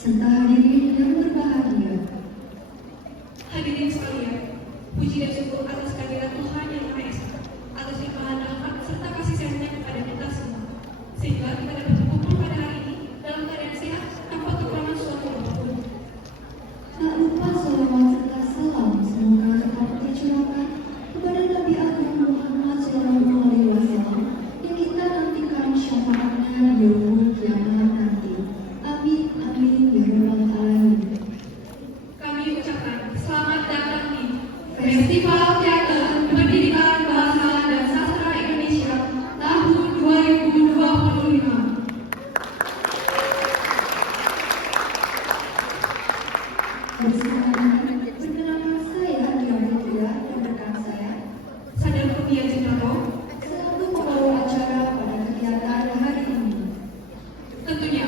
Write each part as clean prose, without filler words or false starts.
serta hadirin yang berbahagia. Hadirin sekalian, puji dan syukur atas kehadiran Tuhan yang Maha Esa, atas limpahan rahmat serta kasih sayangnya kepada kita semua, sehingga kita dapat berkumpul pada hari ini dalam keadaan sehat tanpa kekurangan suatu apapun. Tak lupa salawat serta salam semoga tetap tercurahkan kepada Nabi Agung Muhammad SAW yang kita nantikan syafaatnya di yaumul kiamat nanti. Amin amin ya rabbal alamin. Kami ucapkan selamat datang di Festival Teater Pendidikan Bahasa dan Sastra Indonesia tahun 2025. Perkenalkan saya Diana Pria dan rekan saya Sadar Kurnia Cintato, selaku pembawa acara pada kegiatan hari ini. tentunya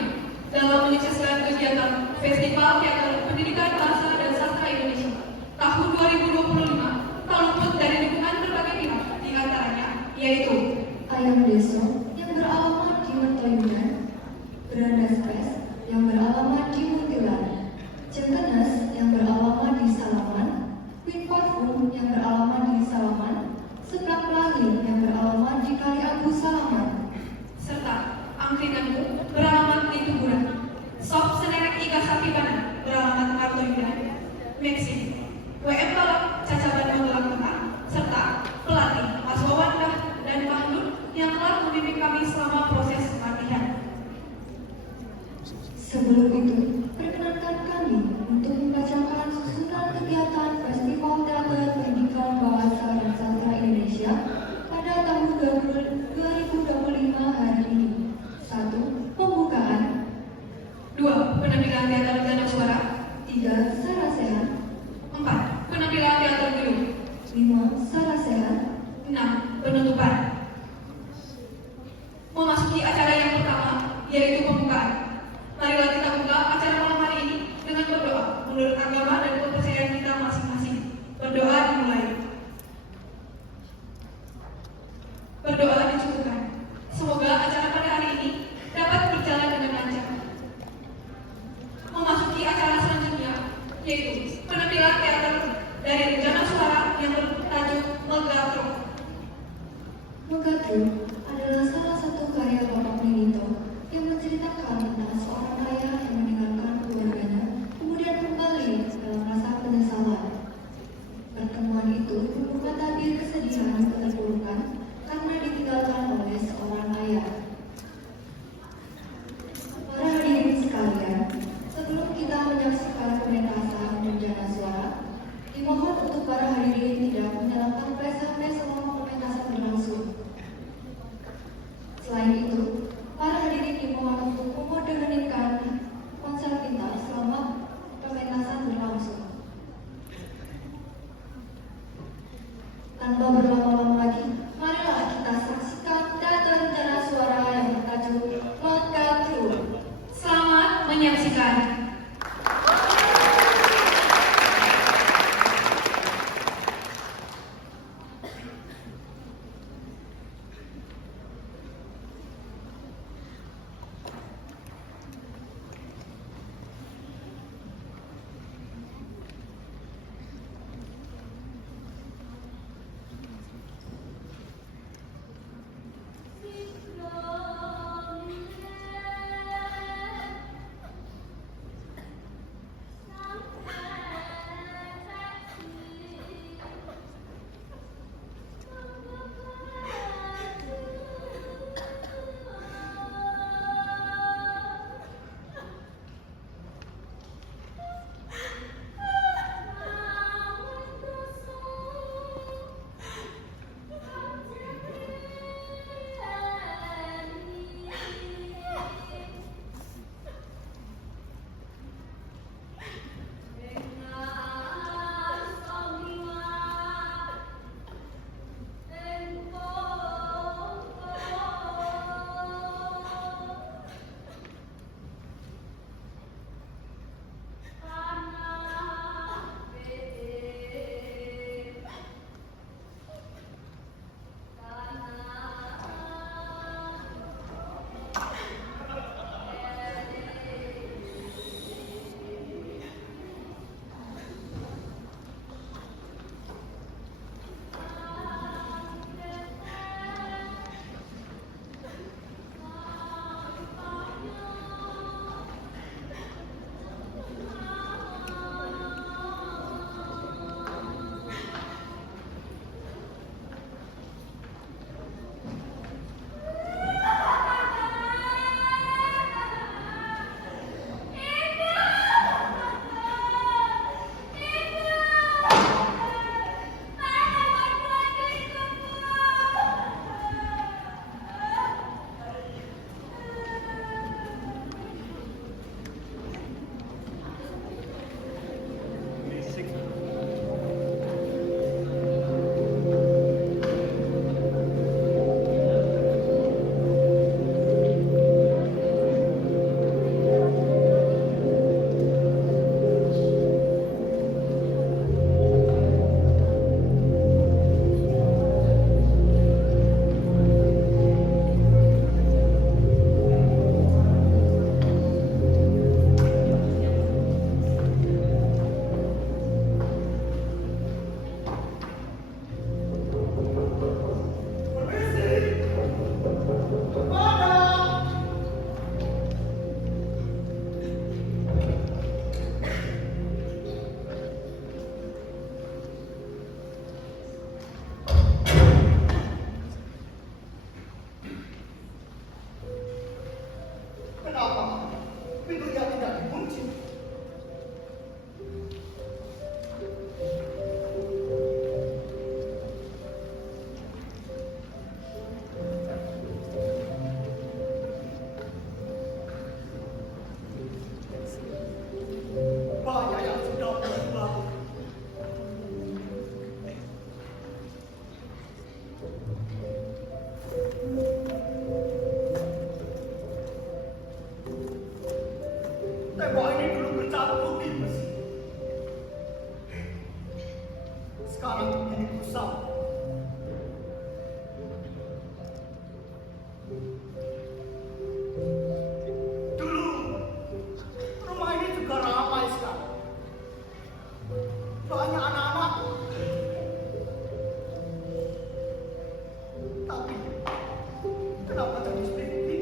dalam menyukseskan kegiatan Festival Teater Pendidikan Bahasa dan Sastra Indonesia tahun 2025 tak luput dari dukungan berbagai pihak, di antaranya yaitu Ayam Deso yang beralamat di Mertoyudan, Berandas Pes yang beralamat di Muntilan, Cengkenes yang beralamat di Salaman, Queen Parfum yang beralamat di Salaman, Seblak Pelangi yang beralamat di Kali Abu Salaman, serta Angkringanku beralamat di Tuburan, Sop Senerek Iga Sapi Banan beralamat Martoyudan, Maxim, WM Balap Cacaban Magelang Tengah, serta pelatih Mas Wawandah dan Mbah Nur yang telah membimbing kami selama proses latihan. Sebelum itu, perkenankan kami untuk membacakan susunan kegiatan Festival Teater Pendidikan Bahasa dan Sastra Indonesia pada tahun 2025 hari ini. 1. Pembukaan. 2. Penampilan teater Danau Suara. 3. Sarasehan. 4. Penampilan teater Duyung. 5. Sarasehan. 6. Penutupan. Memasuki acara yang pertama, yaitu pembukaan. Marilah kita buka acara malam hari ini dengan berdoa menurut agama dan kepercayaan kita masing-masing. Berdoa dimulai. Berdoa dicukupkan. Semoga acara pada hari ini dapat berjalan dengan lancar. Memasuki acara selanjutnya, yaitu penampilan teater dari Rencana Suara yang bertajuk Megatron. Megatron adalah salah satu karya Bapak Minito yang menceritakan tentang seorang ayah yang meninggalkan keluarganya kemudian kembali dalam rasa penyesalan. Pertemuan itu berupa tabir kesedihan keterpurukan karena ditinggalkan oleh seorang ayah. Para hadirin sekalian, sebelum kita menyaksikan pementasan Rencana Suara, dimohon untuk para hadirin tidak menyalakan flash HP selama pementasan berlangsung. Selain itu, para hadirin dimohon untuk memodernikan ponsel pintar selama pementasan berlangsung. Tanpa berlama-lama lagi, marilah kita saksikan teater Rencana Suara yang bertajuk Megatron. Selamat menyaksikan. ini dulu bercampur di besi. Sekarang ini kusam. Dulu rumah ini juga ramai sekali. Banyak anak-anak. Tapi kenapa jadi seperti ini?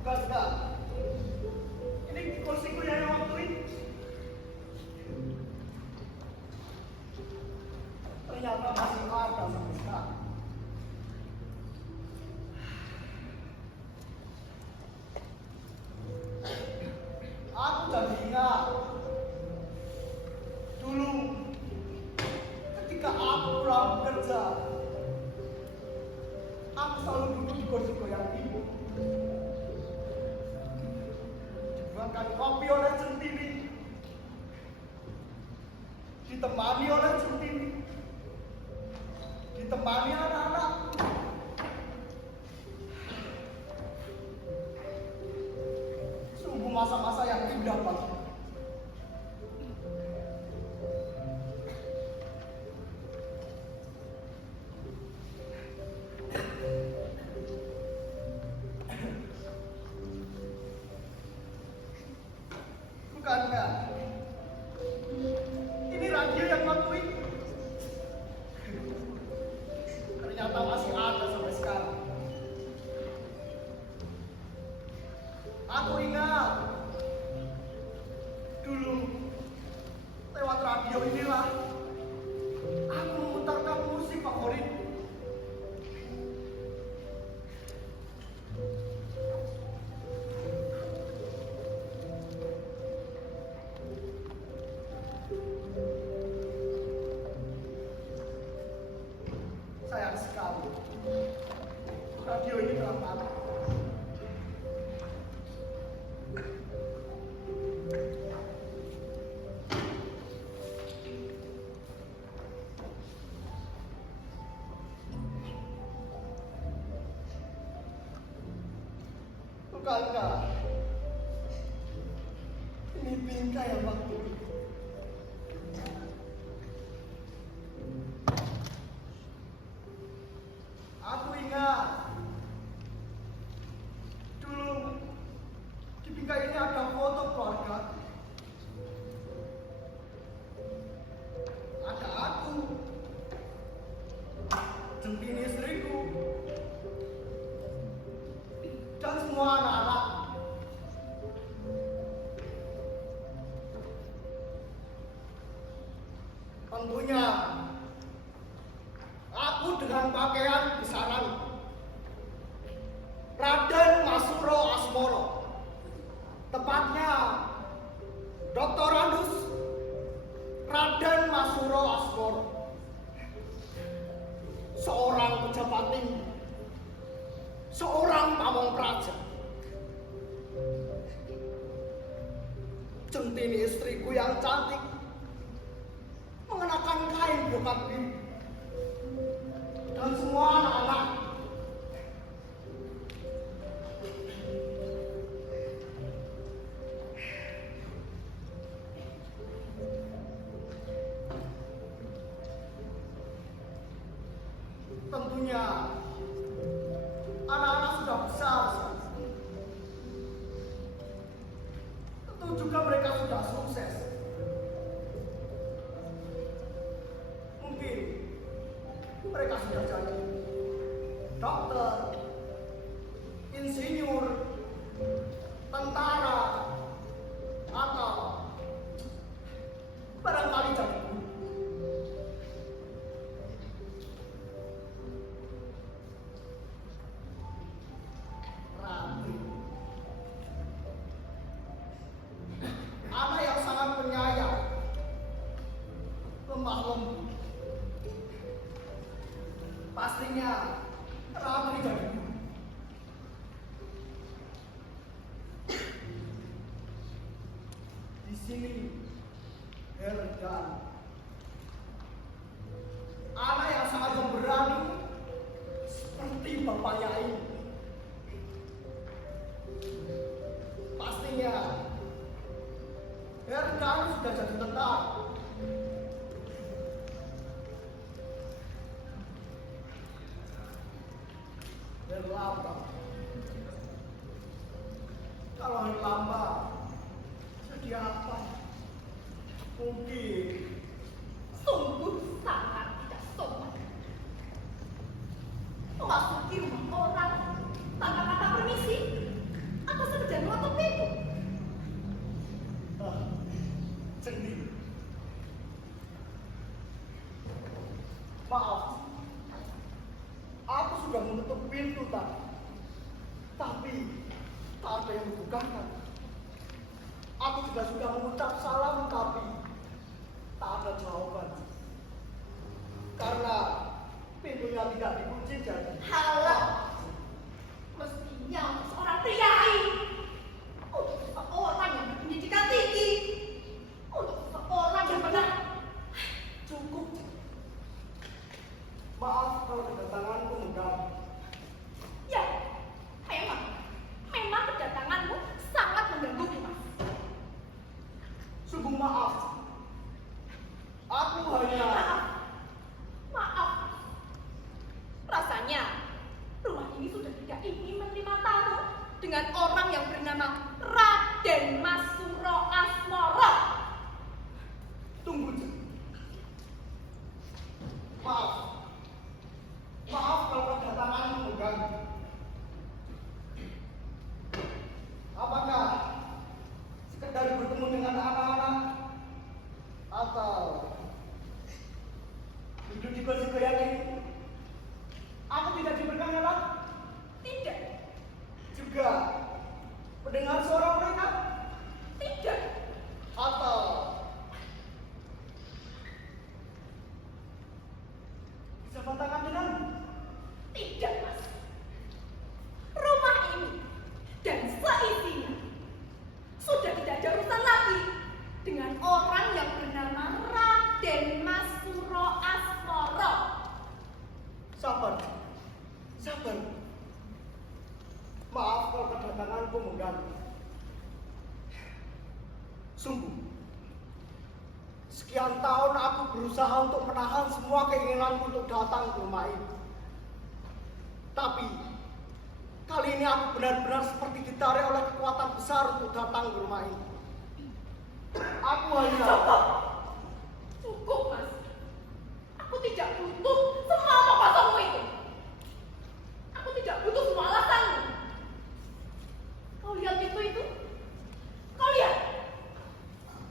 Bukankah ini kursiku yang waktu itu? Ternyata masih ada sampai sekarang. Aku jadi ingat dulu ketika aku pulang bekerja, aku selalu duduk di kursiku yang ini. Dibuatkan kopi oleh Centini, ditemani oleh Centini, ditemani anak-anak. Sungguh masa-masa yang indah banget. Bukankah ini radio yang waktu itu? Ternyata masih ada sampai sekarang. Aku ingat dulu lewat radio inilah aku memutarkan musik favorit. Sayang sekali, radio ini telah mati. Bukankah ini bingkai yang waktu itu? Aku ingat dulu di bingkai ini ada foto keluarga. Ada aku, Centini istriku, dan semua anak-anak. Tentunya aku dengan pakaian besaran Raden Masuro Asmoro, tepatnya Dr. Andus Raden Masuro Asmoro, seorang pejabat tinggi, seorang pamong praja. Centini istriku yang cantik mengenakan kain brokat biru, dan semua anak-anak. Tentunya anak-anak sudah besar. Tentu juga mereka sudah sukses. Mungkin mereka sudah jadi dokter, insinyur, tentara, atau barangkali jadi guru. Ranti, anak yang sangat penyayang, lemah lembut, pastinya Ratri jadi guru. Di sini Herdan, anak yang sangat pemberani seperti bapaknya ini. Pastinya Herdan sudah jadi tentara. Herlamba, kalau Herlamba jadi apa? Mungkin Sungguh sangat tidak sopan. Memasuki rumah orang tanpa kata permisi atau sekedar menutup pintu. sendiri. Maaf, aku sudah menutup pintu tadi, tapi tak ada yang membukakan. Aku juga sudah mengucap salam, tapi tak ada jawaban. Karena pintunya tidak dikunci jadi. Halo, mestinya untuk seorang priai, untuk seseorang yang berpendidikan tinggi, untuk seseorang yang benar. Cukup. Maaf kalau kedatanganku mengganggu. Ya, memang kedatanganmu sangat mengganggu, Mas. Sungguh maaf. Aku hanya Maaf. Rasanya rumah ini sudah tidak ingin menerima tamu dengan orang yang bernama Raden Mas Suro Asmoro. tunggu. Maaf. Maaf kalau kedatanganku mengganggu. Apakah sekedar bertemu dengan anak-anak atau duduk di kursi goyang ini? Aku tidak diberikan lagi. Tidak, Juga mendengar suara mereka tidak. atau bisa tangan dengan Tidak, Mas. Rumah ini dan seisinya sudah tidak ada urusan lagi dengan orang yang bernama Raden Mas Suro Asmoro. sabar. Sabar. Maaf kalau kedatanganku mengganggu. Sungguh, sekian tahun aku berusaha untuk menahan semua keinginanku untuk datang ke rumah ini. Tapi kali ini aku benar-benar seperti ditarik oleh kekuatan besar untuk datang ke rumah ini. Aku hanya Cukup, Mas. Aku tidak butuh semua omong kosongmu itu. Aku tidak butuh semua alasanmu. Kau lihat pintu itu? Kau lihat?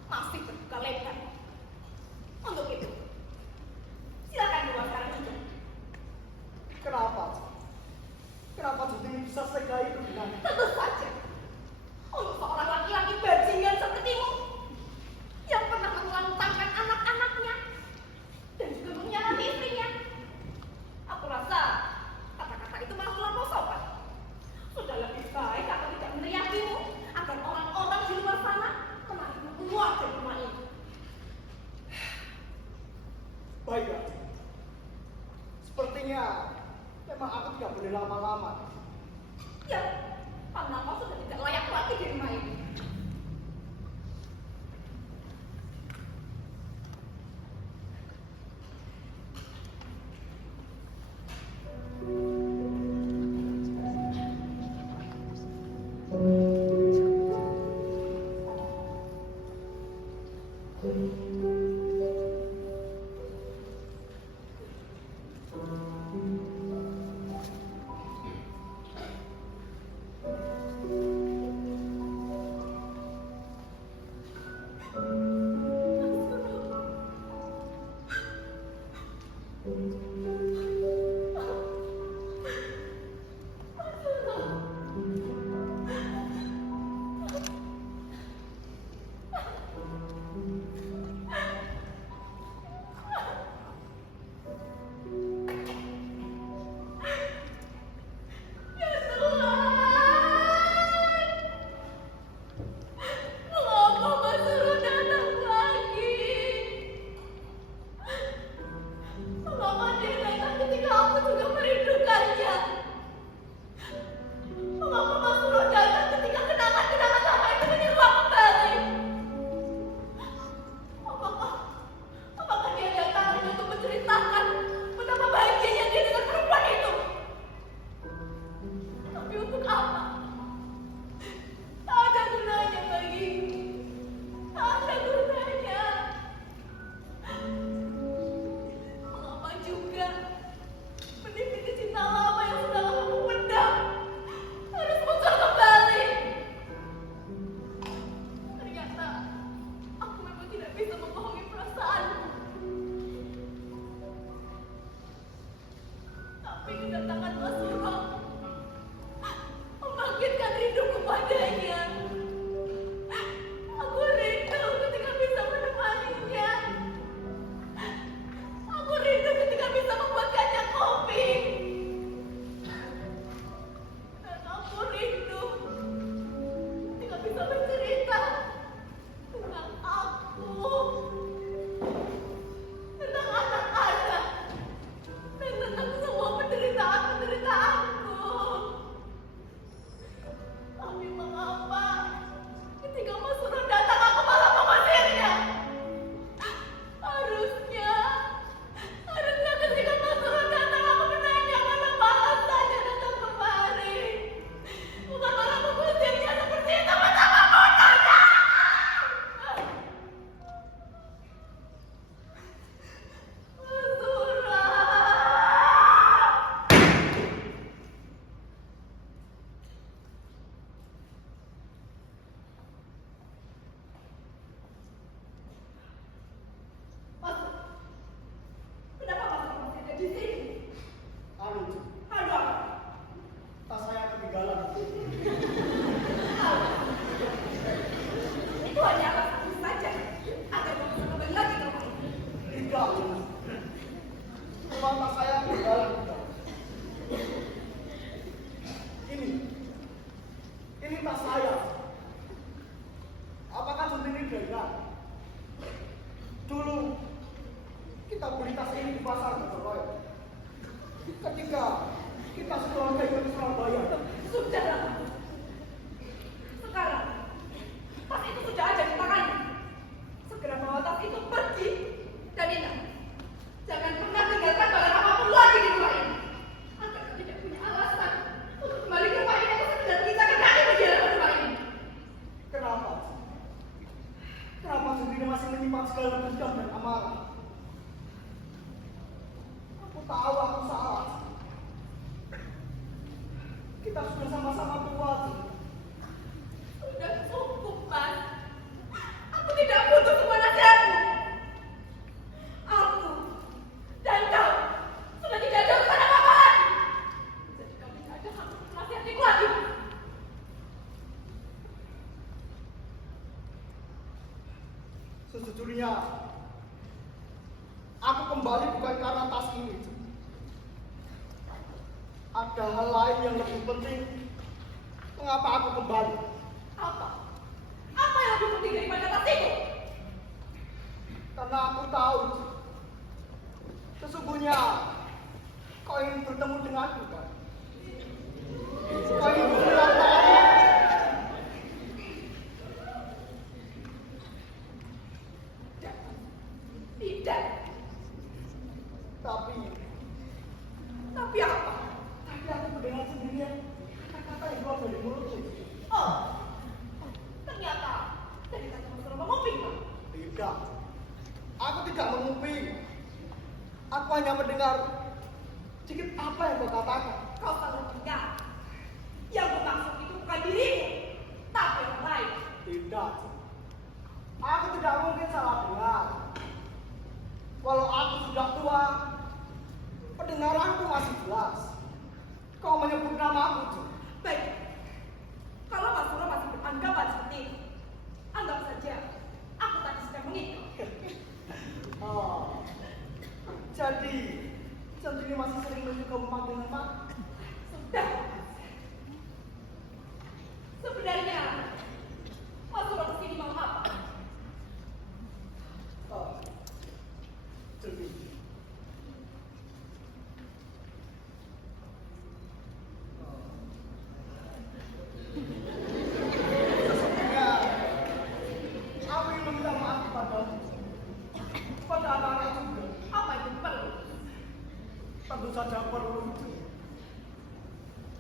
Masih terbuka lebar. Untuk itu, silakan keluar sekarang juga. kenapa? Kenapa Juni bisa sega itu dengan Tentu saja, untuk seorang laki-laki bajingan sepertimu yang pernah menelantarkan anak-anaknya dan juga mengkhianati istrinya. Aku rasa kata-kata itu malah terlampau sopan. Sudah lebih baik aku tidak meneriakimu agar orang-orang di luar sana menarikmu keluar dari rumah ini. baiklah. Sepertinya memang aku tidak boleh lama-lama. Ya, karena kau sudah tidak layak lagi di rumah ini. juga. Benih-benih cinta lama yang sudah lama memendam harus muncul kembali. Ternyata aku memang tidak bisa membohongi perasaanku. Tapi kedatangan Mas Suro membangkitkan rinduku padanya. Aku rindu ketika bisa menemaninya. Aku rindu ketika bisa membuatkannya kopi. Dan aku rindu ketika bisa bercerita tentang aku, tentang anak-anak, dan tentang semua penderitaan-penderitaanku. Tapi mengapa ketika Mas Suro datang aku malah mengusirnya? Harusnya ketika Mas Suro datang aku menanya malah saja datang kemari. Bukan malah mengusirnya seperti itu, betapa bodohnya! Mas Suro! Mas, kenapa Mas Suro masih ada di sini? Anu, Aduh apa? tas saya ketinggalan. Itu hanya alasan saja agar Mas Suro kembali lagi ke rumah ini. Tidak, cuma tas saya ketinggalan. Ini tas saya. Apakah sendiri dengar? Dulu kita beli tas ini di pasar Surabaya. Ketika kita sekeluarga ikut ke Surabaya, Sudahlah. Sekarang tas itu sudah ada di tangannya. Segera bawa tas itu pergi dan ingat, jangan pernah tinggalkan barang apapun lagi di rumah ini. Agar kau tidak punya alasan untuk kembali ke rumah ini atau sekedar menginjakan kaki di halaman rumah ini. kenapa? Kenapa sendiri masih menyimpan segala dendam dan amarah? Aku tahu aku salah. Kita sudah sama-sama tua. Sudah cukup, Mas. Aku tidak butuh semua nasihatmu. Aku dan kau sudah tidak ada urusan apa-apa lagi. Jadi kau tidak ada hak untuk menasihatiku lagi. Sejujurnya, aku kembali bukan karena tas ini. Ada hal lain yang lebih penting. Mengapa aku kembali? Apa? Apa yang lebih penting daripada tas itu? Karena aku tahu sesungguhnya kau ingin bertemu denganku, kan? Kau ingin berbilang maaf. Tidak. Tapi apa? Tapi aku mendengar sendirian kata-kata yang keluar dari mulutku. Oh, ternyata dari kata Mas Suro menguping, Pak. Tidak. Aku tidak mengumpi. Aku hanya mendengar sedikit apa yang kau katakan. Kau selalu ingat. Yang bermaksud itu bukan dirimu, tapi orang lain. Tidak. Aku tidak mungkin salah dengar. Walau aku sudah tua, pendengaranku masih jelas. Kau menyebut nama aku, Ju. Baik, kalau Mas Suro masih beranggapan seperti itu, anggap saja aku tadi sedang mengikut. Oh, jadi Centini masih sering menyuka memanggil nama? Sudah. Sebenarnya Mas Suro kesini mau apa? Oh, jadi sesungguhnya aku ingin meminta maaf kepadamu, kepada anak-anak juga. Apa itu perlu? Tentu saja perlu.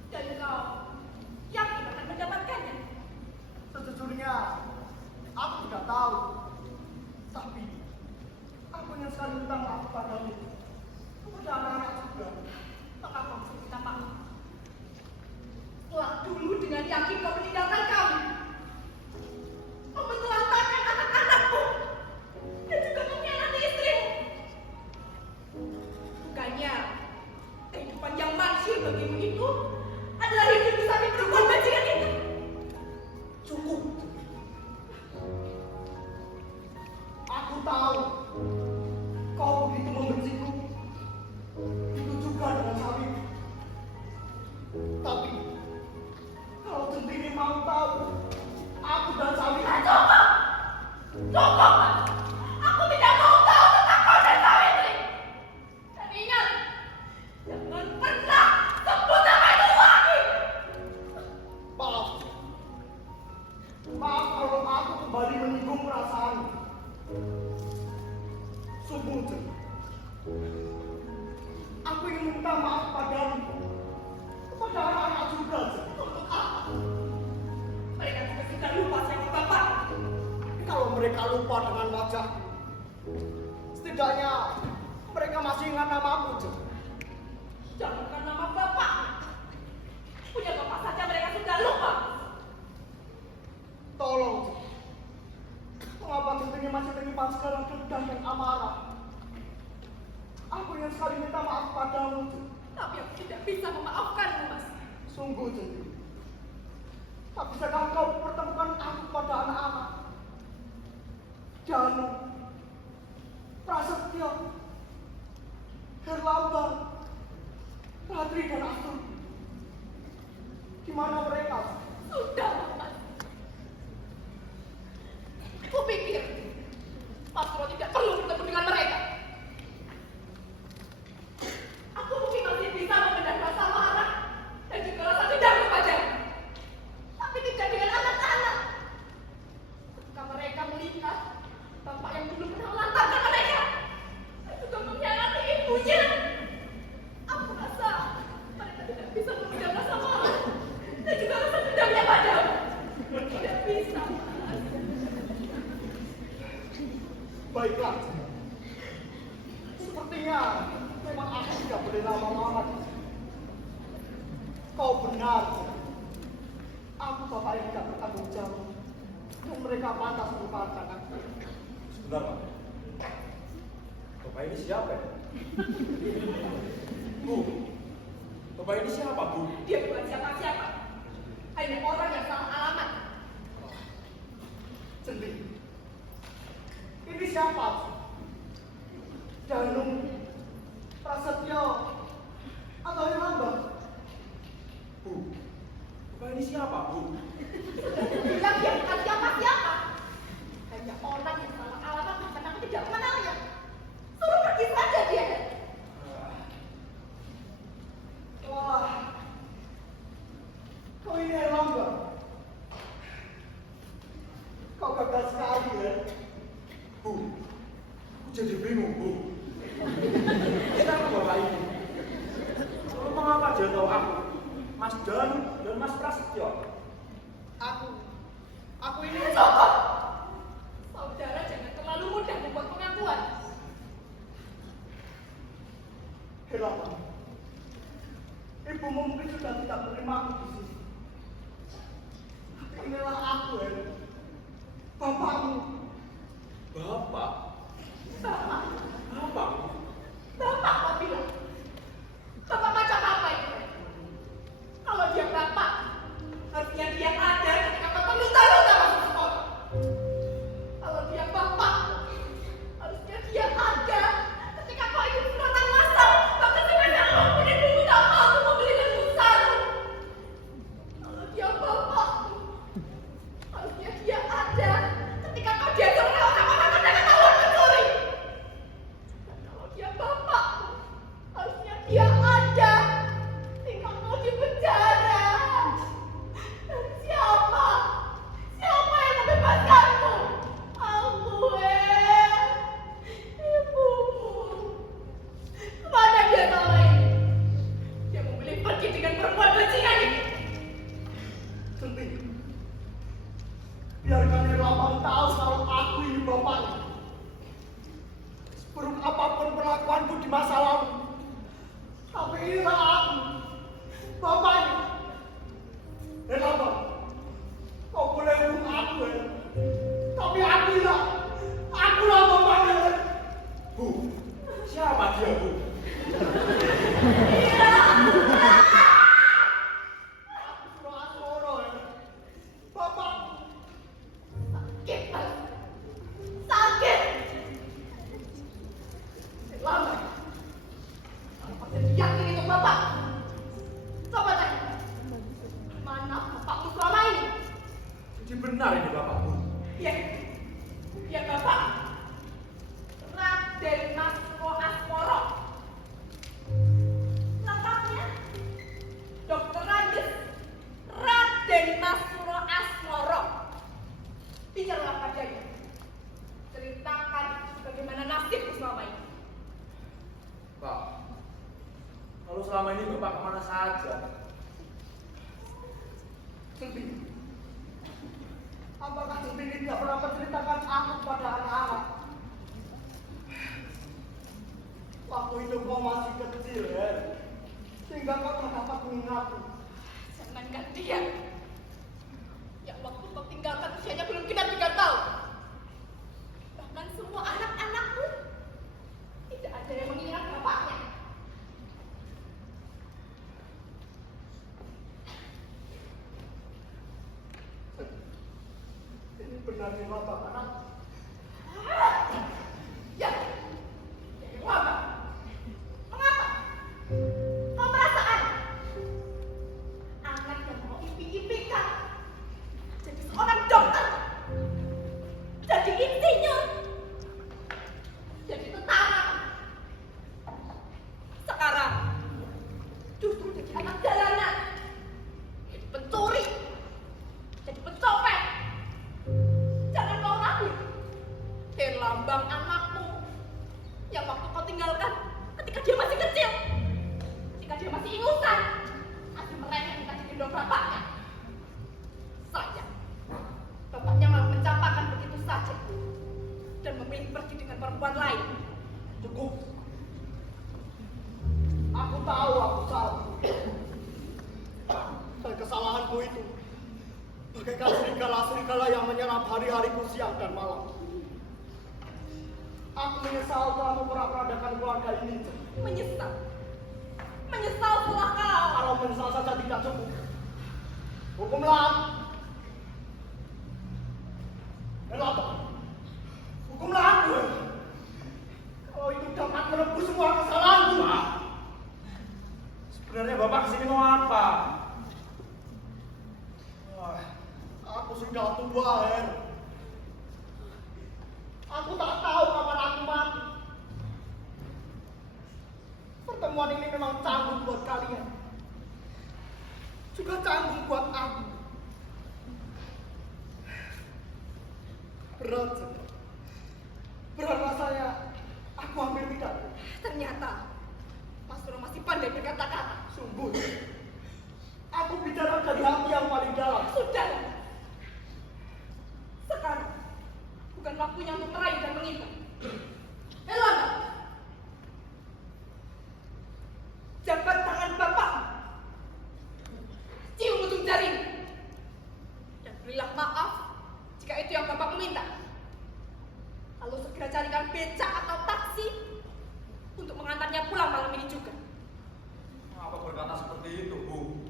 Dan kau yakin akan mendapatkannya? Sejujurnya aku tidak tahu, tapi aku ingin sekali minta maaf kepadamu, kepada Bukannya kehidupan yang mansyur bagimu itu adalah hidup di samping perempuan bajingan itu. Cukup. Aku tahu kau begitu membenciku. Itu juga dengan Sawi. Tapi kalau Centini mau tahu, aku dan Sawi Cukup! Cukup! Aku tidak mau tahu tentang kau dan Sawitri. Dan ingat, jangan pernah sebut nama itu lagi. maaf. Maaf kalau aku kembali menyinggung perasaanmu. Sungguh, Cen. Aku ingin minta maaf padamu. Kepada anak-anak juga, Cen. Untuk apa? Mereka juga sudah lupa siapa bapak. Kalau mereka lupa dengan wajah, setidaknya mereka masih ingat namamu, Cen. Jangankan nama bapak. Punya bapak saja mereka sudah lupa. Tolong, Cen. Mengapa Centini masih menyimpan segala dendam dan amarah? Aku ingin sekali minta maaf padamu, Cen. Tapi aku tidak bisa memaafkanmu, Mas. Sungguh, Centini. Tak bisakah kau pertemukan aku pada anak-anak? Danu, Prasetyo, Herlambang, Ratri dan Astur. Di mana mereka? Sudah, Mas. Kupikir Mas Bro tidak perlu bertemu dengan mereka. Aku mungkin masih bisa membedah rasa marah dan juga rasa dendam kepadanya. Tapi tidak dengan anak-anak. Ketika mereka melihat bapak yang belum pernah melantarkan mereka dan juga mengkhianati ibunya, aku rasa mereka tidak bisa membedah rasa marah dan juga rasa dendamnya padamu. Tidak bisa, Mas. Baiklah. Sepertinya memang aku tidak boleh lama-lama. Kau benar. Aku bapak yang tidak bertanggung jawab. Dan mereka pantas melupakan aku. Sebentar, Pak. Bapak ini siapa ya? Bu, Bapak ini siapa, Bu? Dia bukan siapa-siapa. Hanya orang yang salah alamat. Cendi. Ini siapa? Danung, Prasetyo, atau Herlambang? Bu, Bapak ini siapa, Bu? Bilang dia bukan siapa-siapa. Hanya orang yang salah alamat bahkan aku tidak mengenalnya. Suruh pergi saja dia. Wah, kau ini Herlambang. Kau gagal sekali ya. Bu, aku jadi bingung, Bu. Siapa Bapak ini? Mengapa dia tahu aku? Mas Dan dan Mas Prasetyo. Aku ini Cukup. Saudara jangan terlalu mudah membuat pengakuan. Herlambang. Ibumu mungkin sudah tidak menerima aku di sini. Tapi inilah aku, Her. Bapakmu. Bapak? Bapak. Bapak? Bapak kau bilang. Bapak macam apa itu? Kalau dia bapak, harusnya dia ada ketika bapak luta-luta masuk sekolah. Kalau dia bapak, harusnya dia ada ketika kau ikut sunatan masal. Bahkan sebenarnya kau punya duit apa untuk membelikan busana. Kalau dia bapak, harusnya dia ada ketika kau diajar oleh orang-orang yang ketahuan mencuri. Dan kalau dia bapak, harusnya dia ada ketika kau di penjara. Dan siapa yang membebaskanmu? Aku, ibumu. Kemana dia selama ini? Dia memilih pergi dengan perempuan bajingan ini. Cendi. Biarkan Herlambang tahu kalau aku ini bapaknya. Seburuk apapun perlakuanku di masa lalu. Tapi inilah aku. Bapaknya. Herlambang. Kau boleh hukum aku, Her. Tapi akulah. Akulah bapaknya, Her. Bu, siapa dia, Bu? Aku suruh Asmoro ya. Bapak. Sakit, Mas. Sakit. Lama. Apa jadi yakin itu Bapak? Coba tanya. Mana bapakmu selama ini? Jadi benar ini bapakmu. Ya, ya Bapak. Raden Masro Asmoro. Lengkapnya, Dokter Andes Raden Masro Asmoro. Bicaralah padanya. Ceritakan bagaimana nasibmu selama ini. Pak, kalau selama ini bapak kemana saja? Senti. Apakah Senti tidak pernah menceritakan aku kepada anak-anak? Waktu itu kau masih kecil ya. Sehingga kau tak dapat mengingatku. Jangankan dia. Yang waktu kau tinggalkan usianya belum genap 3 tahun. Bahkan semua anak-anakku tidak ada yang mengingat bapaknya. Ini benar nih bapak anak. Ya. Jadi mengapa? Mengapa? Kau merasa aneh? Anak yang mau impi-impikan jadi seorang dokter, jadi insinyur, jadi tentara. Sekarang justru jadi anak jalanan, jadi pencuri, jadi pencopet. Jangan kau ragu. Lambang anakmu yang waktu kau tinggalkan ketika dia masih kecil, ketika dia masih ingusan, masih mereka dikasih gendong bapaknya. Sayang, bapaknya malah mencampakkan begitu saja dan memilih pergi dengan perempuan lain. Cukup. Aku tahu aku salah. Dan kesalahanku itu bagaikan serigala-serigala yang menyerap hari-hariku siang dan malam. Aku menyesal telah memperak-peradakan keluarga ini. Menyesal, menyesal setelah kau. Kalau menyesal saja tidak cukup. Hukumlah aku. Kenapa? Hukumlah aku. Kalau itu dapat menebus semua kesalahanku. Pak, sebenarnya bapak kesini mau apa? Wah, aku sudah tua, Her. Aku tak tahu kapan aku mati. Pertemuan ini memang canggung buat kalian. Juga canggung buat aku. Berat saja. Berat rasanya aku hampir tidak. Ternyata Mas Suro masih pandai berkata-kata. Sungguh. Aku bicara dari hati yang paling dalam. Sudah. Sekarang bukan waktunya untuk merayu dan mengingat. Elana, jabat tangan bapak, cium ujung jarimu, dan berilah maaf jika itu yang bapak meminta. Lalu segera carikan becak atau taksi untuk mengantarnya pulang malam ini juga. Apa berkata seperti itu, Bu?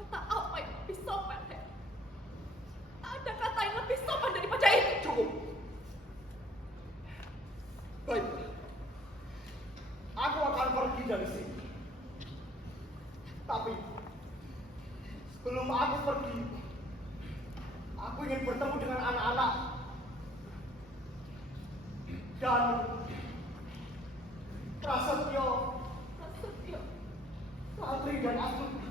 Kata apa yang lebih sopan, Her? Ada kata yang lebih sopan daripada itu. Cukup. Baik. Aku akan pergi dari sini. Tapi sebelum aku pergi, aku ingin bertemu dengan anak-anak dan Prasetyo, Prasetyo, Santri dan Astuti.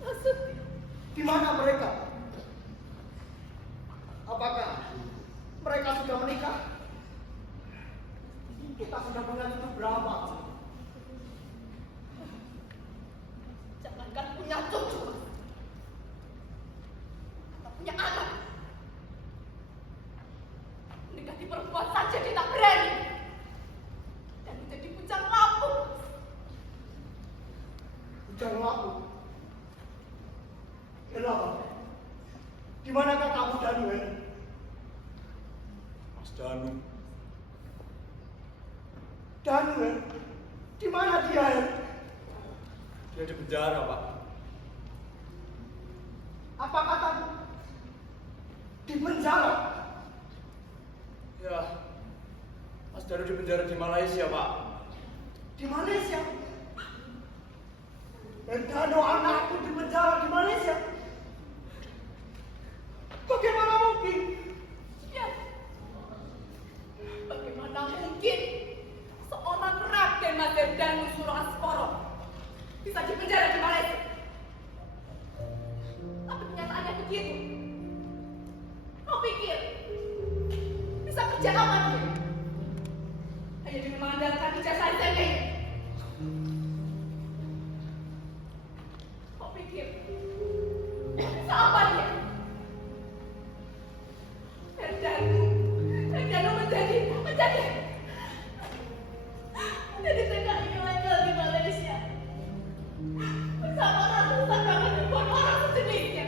Prasetyo. Di mana mereka? Apakah mereka sudah menikah? Kita sudah punya cucu berapa? Jangankan punya cucu, atau punya anak. Mendekati perempuan saja dia tak berani. Dan menjadi bujang lapuk. Bujang lapuk. Kenapa? Di manakah kamu Danu? Mas Danu. Danu, di mana penjara, Pak. Apa katamu? Di penjara? Ya, Mas Danu di penjara di Malaysia, Pak. Di Malaysia? Dan Danu anakku di penjara di Malaysia? Bagaimana mungkin? Ya. Bagaimana mungkin seorang Raden Mas Danu Surasporo bisa dipenjara di Malaysia? Tapi kenyataannya begitu. Kau pikir bisa kerja aman dia? Hanya dengan mengandalkan ijazah SMP. Kau pikir bisa apa dia? Herdanu menjadi tengah ilegal di Malaysia bersama ratusan kawan ribuan orang sejenisnya.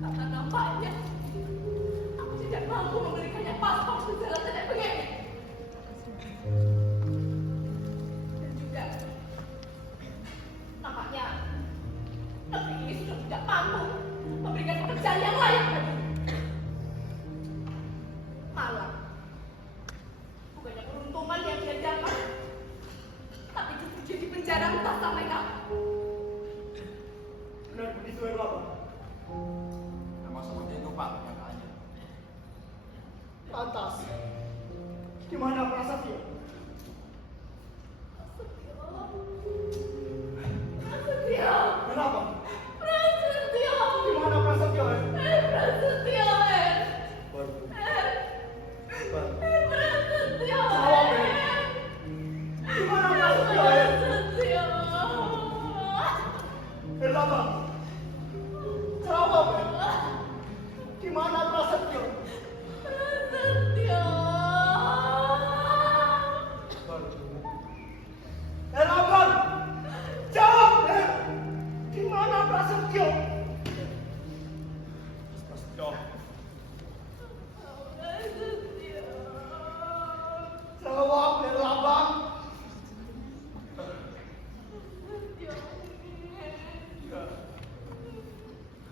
Karena nampaknya aku tidak mampu memberikannya paspor berjalan tidak begini. Dan juga nampaknya negeri ini sudah tidak mampu memberikan pekerjaan yang layak baginya. Malah bukannya peruntungan yang dia dapat, tapi justru jadi penjara entah sampai kapan. Benar begitu, Erlangga? Memang seperti itu, Pak, kenyataannya. Lantas, di mana Prasetyo? Prasetyo, Kenapa? Prasetyo, Di mana Prasetyo? Prasetyo, Prasetyo, Jawab, di mana Prasetyo? Prasetyo. Erlangga, jawab. Di mana Prasetyo? Prasetyo. Erlangga, jawab. Di mana Prasetyo? Prasetyo. Jawab, Erlangga.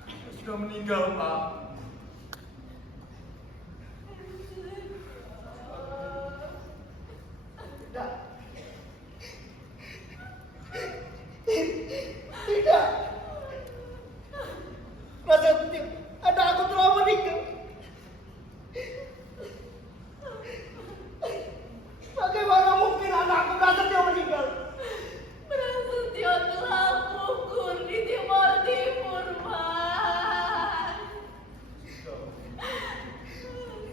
Dia sudah meninggal, Pak. Tidak. Tidak. Prasetyo, anakku telah meninggal. Bagaimana mungkin anakku Prasetyo meninggal? Prasetyo telah gugur di Timur Timur, Mas.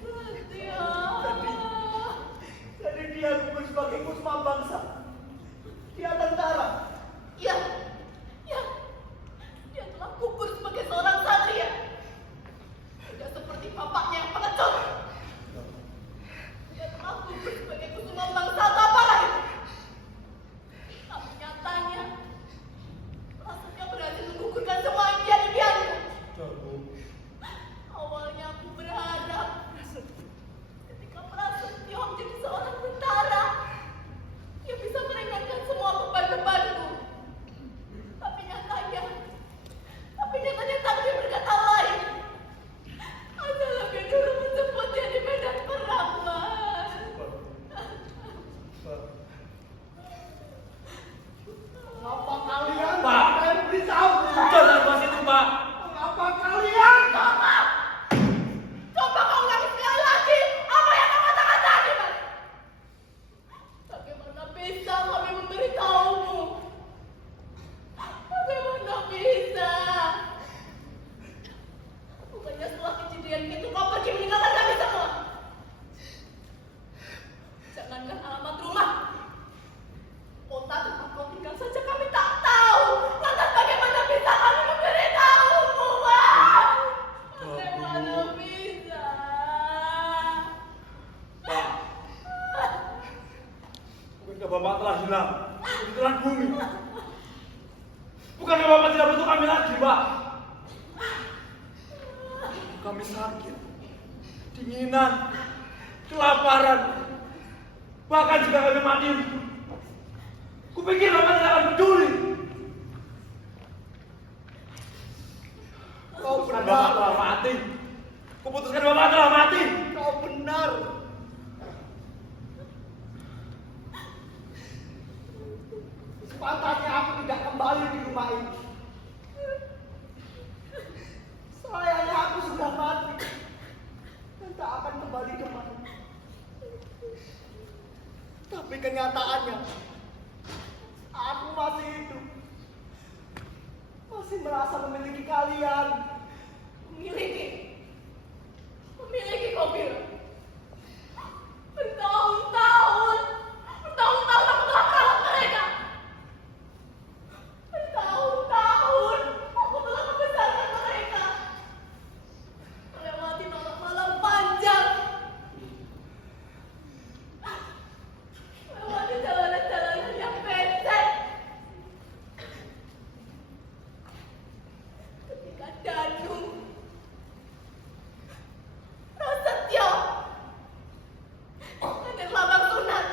Prasetyo. Jadi dia gugur sebagai kusma bangsa. Dia tentara. Ya, ya. Dia telah gugur sebagai seorang satria. Tidak seperti bapaknya yang pengecut. Dia telah gugur sebagai kusuma bangsa apalah itu. Tapi nyatanya, Prasetyo berhasil menggugurkan semua impian-impiannya. Awalnya aku berharap ketika Prasetyo menjadi seorang tentara, dia bisa meringankan semua beban-bebanku. Tapi nyatanya takdir berkata lain. Aku lebih dulu menjemput dia di medan perang, Mas. Mengapa kalian Pak. tidak beritahu? Sudah saya bahas itu, Pak. Mengapa kalian? Coba kau ulangi sekali lagi apa yang kau katakan tadi, Mas. Bagaimana bisa kami memberitahumu? Bagaimana bisa? Bukannya setelah kejadian itu kau pergi meninggalkan kami semua? Jangankan alamat rumah, kota tempat kau tinggal saja kami tak tahu. Lantas bagaimana bisa kami memberitahumu, Mas? Bagaimana bisa? Pak. Bukankah Bapak telah hilang di telan bumi? Bukankah Bapak tidak butuh kami lagi, Pak? Kami sakit, dinginan, kelaparan, bahkan jika kami mati, kupikir Bapak tidak akan peduli. Kuputuskan Bapak telah mati. Kau benar. Sepantasnya aku tidak kembali di rumah ini. Sayangnya aku sudah mati dan tak akan kembali kemana. Tapi kenyataannya, aku masih hidup, masih merasa memiliki kalian. Memiliki mobil. Bertahun-tahun aku telah merawat mereka. Bertahun-tahun aku telah membesarkan mereka. Melewati malam-malam panjang. Melewati jalanan-jalanan yang becek. Ketika Danung, Prasetyo, dan Labang Sunat,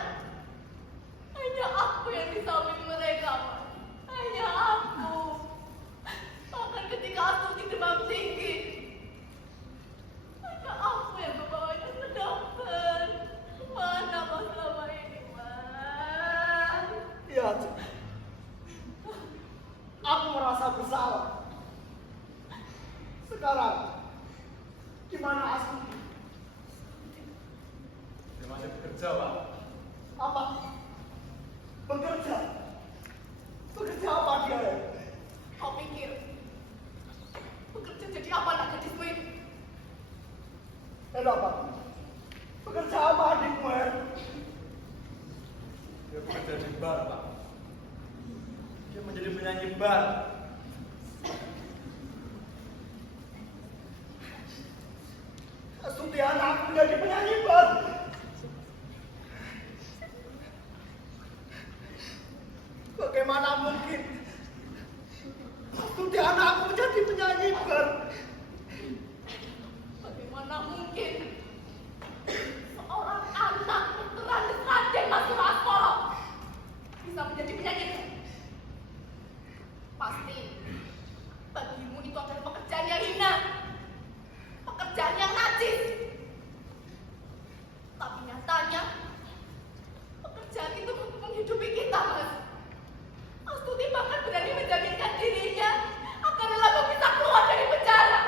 hanya aku yang di samping mereka, Mas. Hanya aku. Bahkan ketika Astuti demam tinggi, hanya aku yang membawanya ke dokter. Mana Mas selama ini, Mas? Iya, Cik. Aku merasa bersalah. Sekarang, gimana Astuti? Dia masih bekerja, Pak. Apa? Bekerja? Bekerja apa dia? Kau pikir bekerja jadi apa anak gadismu itu? Apa? Bekerja apa adikmu? Dia bekerja di bar, Pak. Dia menjadi penyanyi bar. Astuti anakku menjadi penyanyi bar. Bagaimana mungkin Astuti anakku menjadi penyanyi bar? Bagaimana mungkin seorang anak putra Raden Mas Baskoro bisa menjadi penyanyi? Pasti bagimu itu adalah pekerjaan yang hina, pekerjaan yang najis. Tapi nyatanya pekerjaan itu untuk menghidupi kita, Mas. Astuti bahkan berani menjaminkan dirinya agar Labang bisa keluar dari penjara.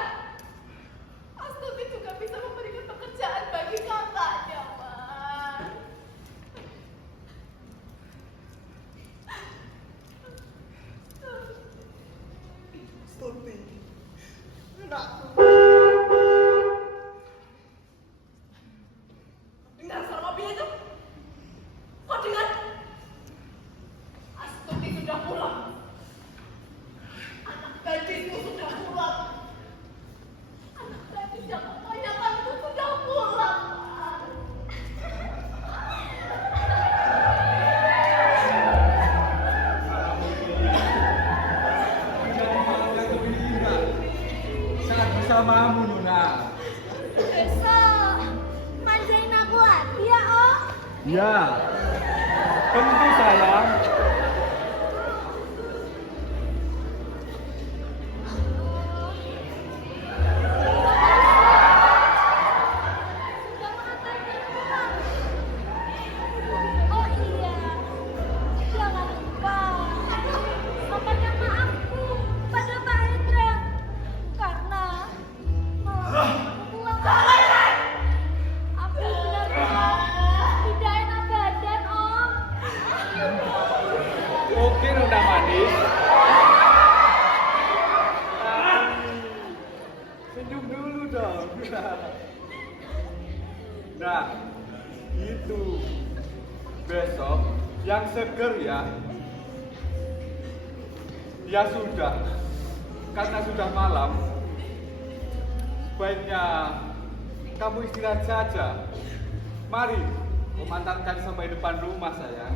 Astuti juga bisa memberikan pekerjaan bagi kakaknya, Mas. Astuti, anakku. Dengar suara mobil itu? Kau dengar? Astuti sudah pulang. Anak gadismu sudah pulang. Anak gadis yang kebanyakanku sudah pulang, Mas. Saat bersamamu, Nuna. Besok manjain aku lagi ya, Om. Ya, tentu sayang. Sudah mengantarkan pulang. Oh iya, jangan lupa sampaikan maafku pada Pak Hendra karena malam aku pulang. Aku benar-benar tidak enak badan, Om. Oke, Nuna manis. Senyum dulu dong. Nah, itu besok yang seger ya. Ya sudah, karena sudah malam, baiknya kamu istirahat saja. Mari, memantarkan sampai depan rumah, sayang.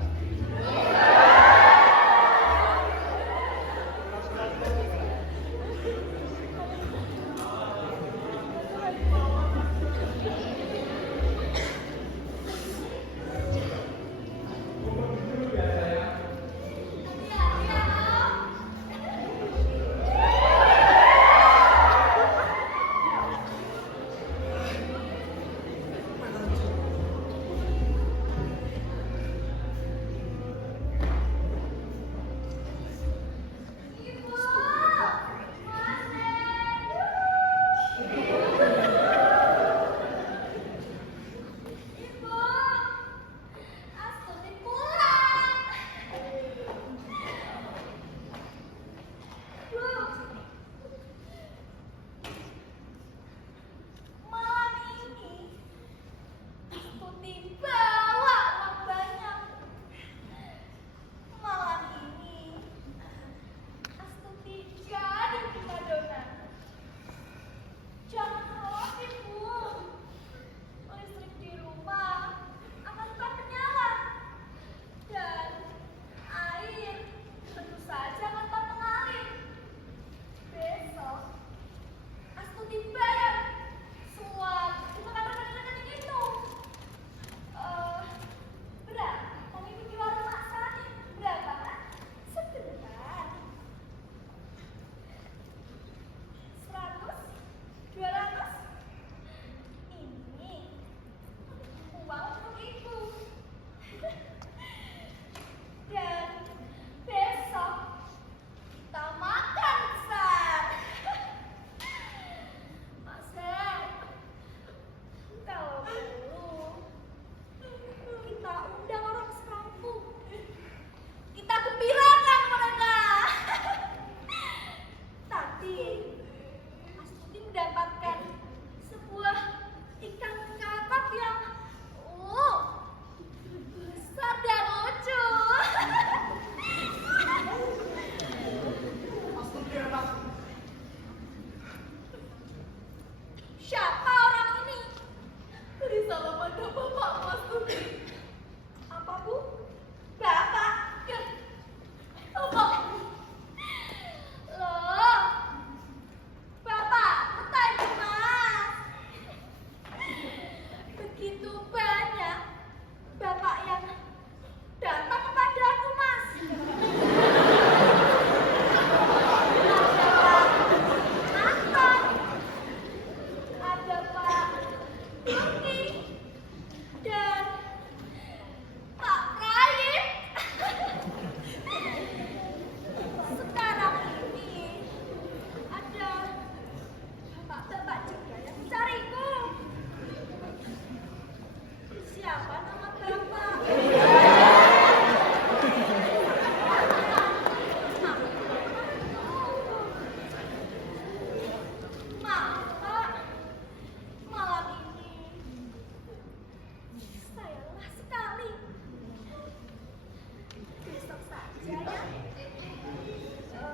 saja ya.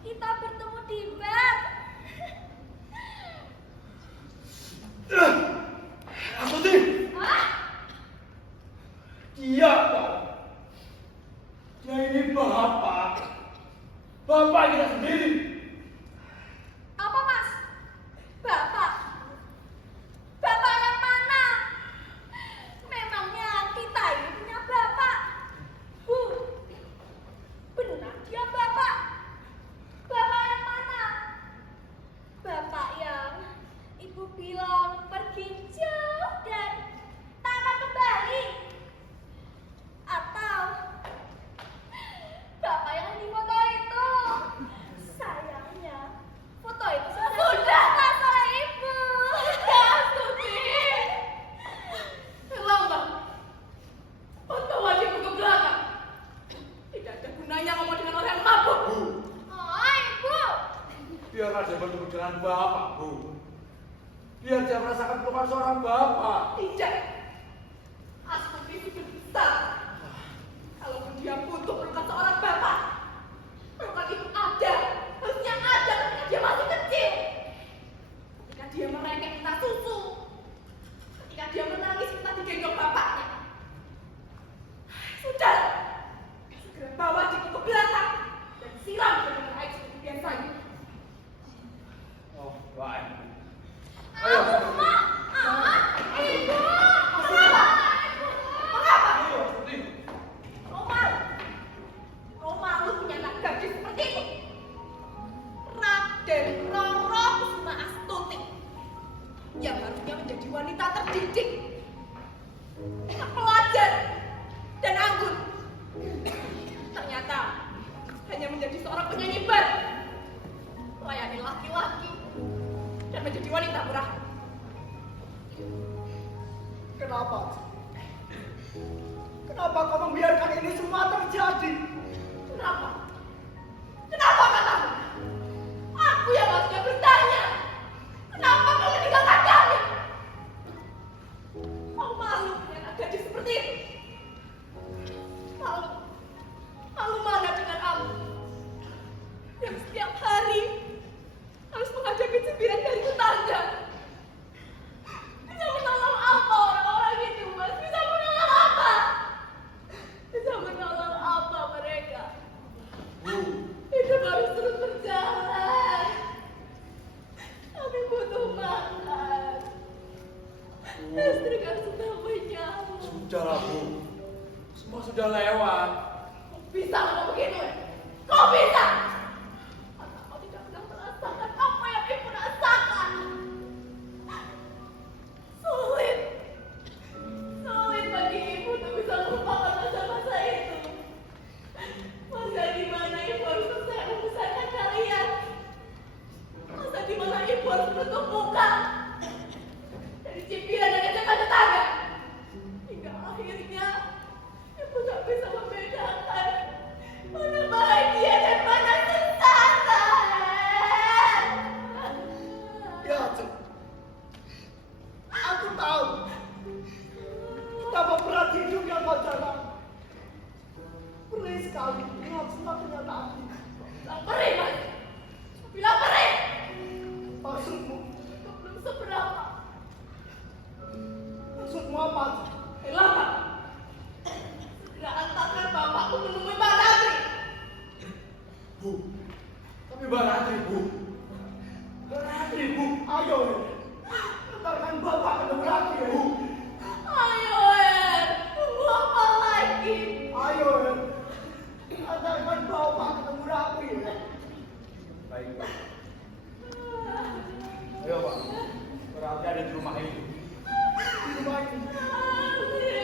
Kita bertemu di bar. Astuti! Hah? Dia Pak. Dia ini bapak. Bapak kita sendiri. Apa mas? Bapak? Bapak yang mana? Memangnya kita ini punya bapak? Benar dia bapak. Bapak yang mana? Bapak yang ibu bilang pergi jauh dan tak akan kembali. Atau bapak yang di foto itu. Sayangnya foto itu sudah sama ibu. Ya Astuti. Lambang, foto wajibmu ke belakang. Tidak ada gunanya ngomong dengan orang yang mabuk. Bu, Oh ibu. biarlah dia bertemu dengan bapak, Bu. Biar dia merasakan pelukan seorang bapak. Tidak. Astuti sudah besar. Kalaupun dia butuh pelukan seorang bapak, pelukan itu ada. Harusnya ada ketika dia masih kecil. Ketika dia merengek minta susu. Ketika dia menangis minta digendong bapaknya. Sudah. Segera bawa dia ke belakang dan siram dengan air seperti biasanya. Oh, baik. Ibu. Kenapa? Mengapa? Ayo, Astuti. Kau malu punya anak gadis seperti itu? Raden Roro Kusuma Astuti yang harusnya menjadi wanita terdidik, pelajar, dan anggun. Ternyata hanya menjadi seorang penyanyi bar, melayani laki-laki, dan menjadi wanita murah. Kenapa? Kenapa kau membiarkan ini semua terjadi? Kenapa? Kenapa katamu? Aku yang harusnya bertanya. Kenapa kau meninggalkan kami? Kau malu punya anak gadis seperti itu? Malu? Malu mana dengan aku? Yang setiap hari harus menghadapi cibiran dari tetangga. Bisa menolong apa orang-orang itu, Mas? Bisa menolong apa? Bisa menolong apa mereka? Bu, Hidup harus terus berjalan. Kami butuh makan. Listrik harus tetap menyala. sudahlah, Bu. Semua sudah lewat. Kau bisa ngomong begitu ya? Kau bisa? Karena kau tidak pernah merasakan apa yang ibu rasakan. Sulit. Sulit bagi ibu untuk bisa melupakan masa-masa itu. Masa di mana ibu harus selesai membesarkan kalian. Masa di mana ibu harus menutup muka dari cipiran dan ejekan tetangga. Hingga akhirnya ibu tak bisa membedakan mana bahagia dan mana sengsara. Ya, Cek. Aku tahu betapa berat hidup yang kau jalani. Perih sekali dengan semua kenyataan ini. Bilang perih, Mas. Bilang perih. Maksudmu? Itu belum seberapa. Maksudmu apa? Lama. Segera antarkan bapakku menemui Mbak Ratri. Bu, tapi Mbak Ratri, Bu. Mbak Ratri, Bu. Ayo, antarkan bapak ketemu lagi, ya. Bu. Ayo, Er. Tunggu apa lagi? Ayo, antarkan bapak ketemu lagi, ya. Baik, Pak. Ayo, Pak. Berarti ada di rumah ini. Di rumah ini. Ratri.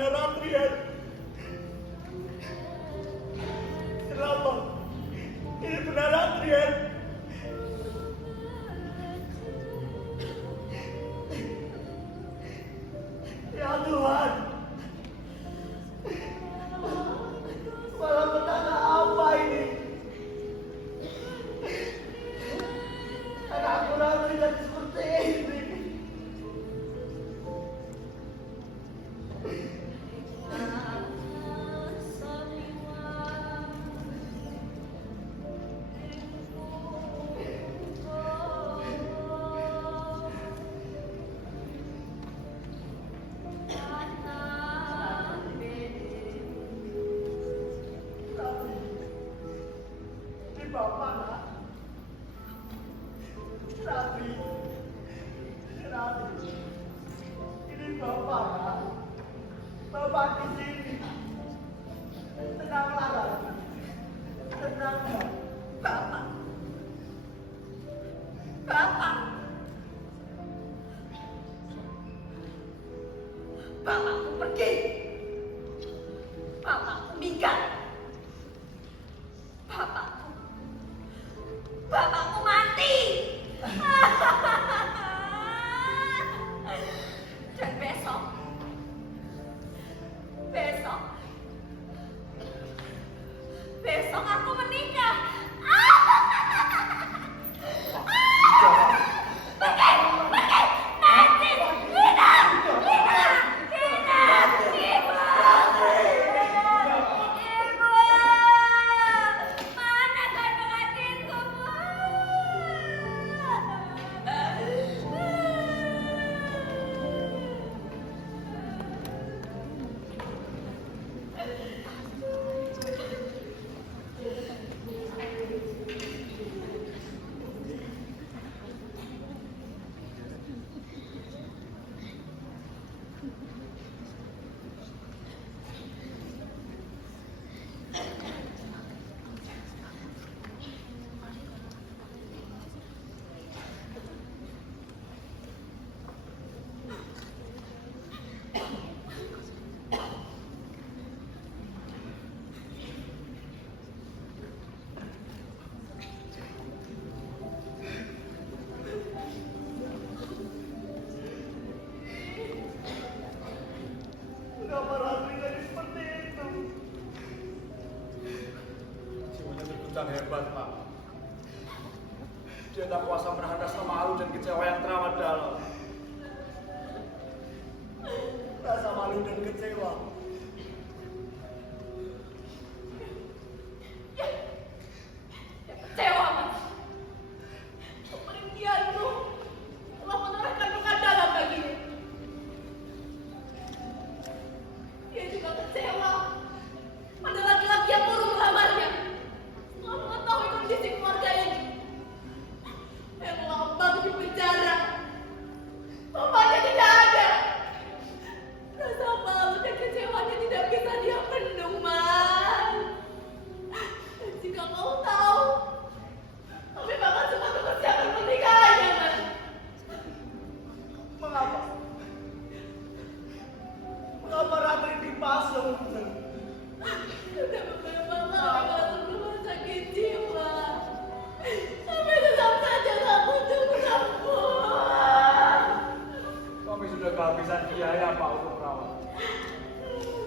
benar Adrian? Kenapa? Ini benar Adrian? Ya Tuhan, malah petaka apa ini? Anakku nanti jadi seperti ini. Ini Bapak nak. Rabi. Ini Bapak nak. Bapak di sini. Tenanglah Rabi. Tenanglah. Bapak. Bapak. Bapakku pergi. Bapakku minggat. Bapakku mati. Dan besok aku menikah. Kenapa Ratri jadi seperti itu? Jiwanya terguncang hebat, Pak. Dia tak kuasa menahan rasa malu dan kecewa yang teramat dalam. Rasa malu dan kecewa. Kecewa, Mas. Kepergianmu telah menorehkan luka dalam baginya. Dia juga kecewa pada laki-laki yang baru melamarnya. Setelah mengetahui kondisi keluarga ini, yang melambang di penjara, bapaknya tidak ada. Rasa malu dan kecewanya tidak bisa dia bendung, Mas. Dan jika kau tahu, tapi Bapak semua mempersiapkan pernikahannya, Mas. Mengapa? Mengapa Ratri dipasung? Sudah beberapa kali masuk rumah sakit jiwa, tapi tetap saja tak kunjung sembuh. Kami sudah kehabisan biaya, Pak, untuk merawat.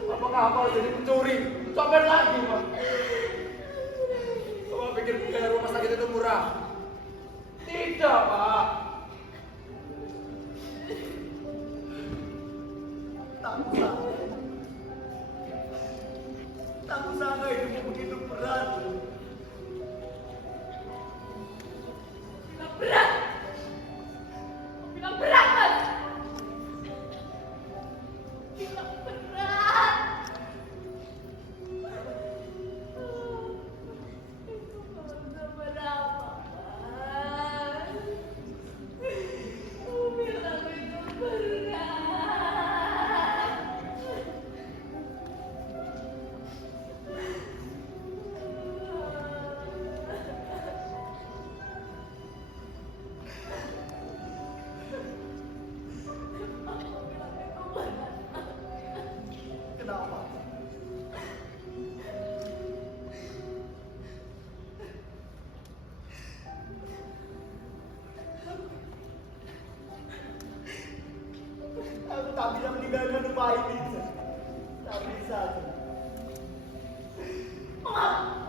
Apakah Bapak jadi pencuri? Copet lagi, Pak. Bapak pikir biaya rumah sakit itu murah? Tidak, Pak. Tak kusangka hidupmu begitu berat. Bilang berat. Bilang berat, Mas. Bilang berat. Itu kalau berapa, Mas? Aku bilang itu berat. bisa meninggalkan rumah ini. Tak bisa. Mengapa?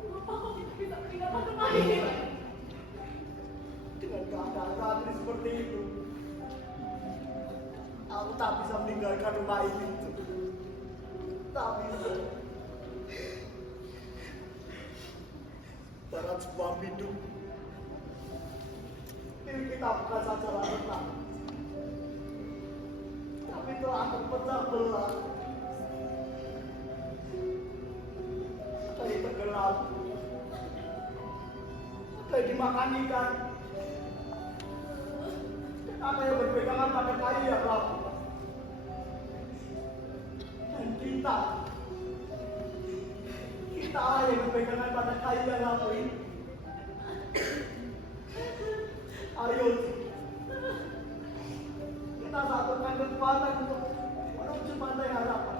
Mengapa kau tidak bisa meninggalkan rumah ini? Dengan keadaan Ratri seperti itu, aku tak bisa meninggalkan rumah ini. Tak bisa. Barat sebuah hidup. Diri kita bukan saja rentan, tapi telah terpecah belah. Kayak tenggelam, kayak dimakan ikan. Apa yang berpegangan pada kayu yang rapuh. Dan kita yang berpegangan pada kayu yang rapuh ini. Ayo, kita satukan kekuatan untuk menuju pantai harapan.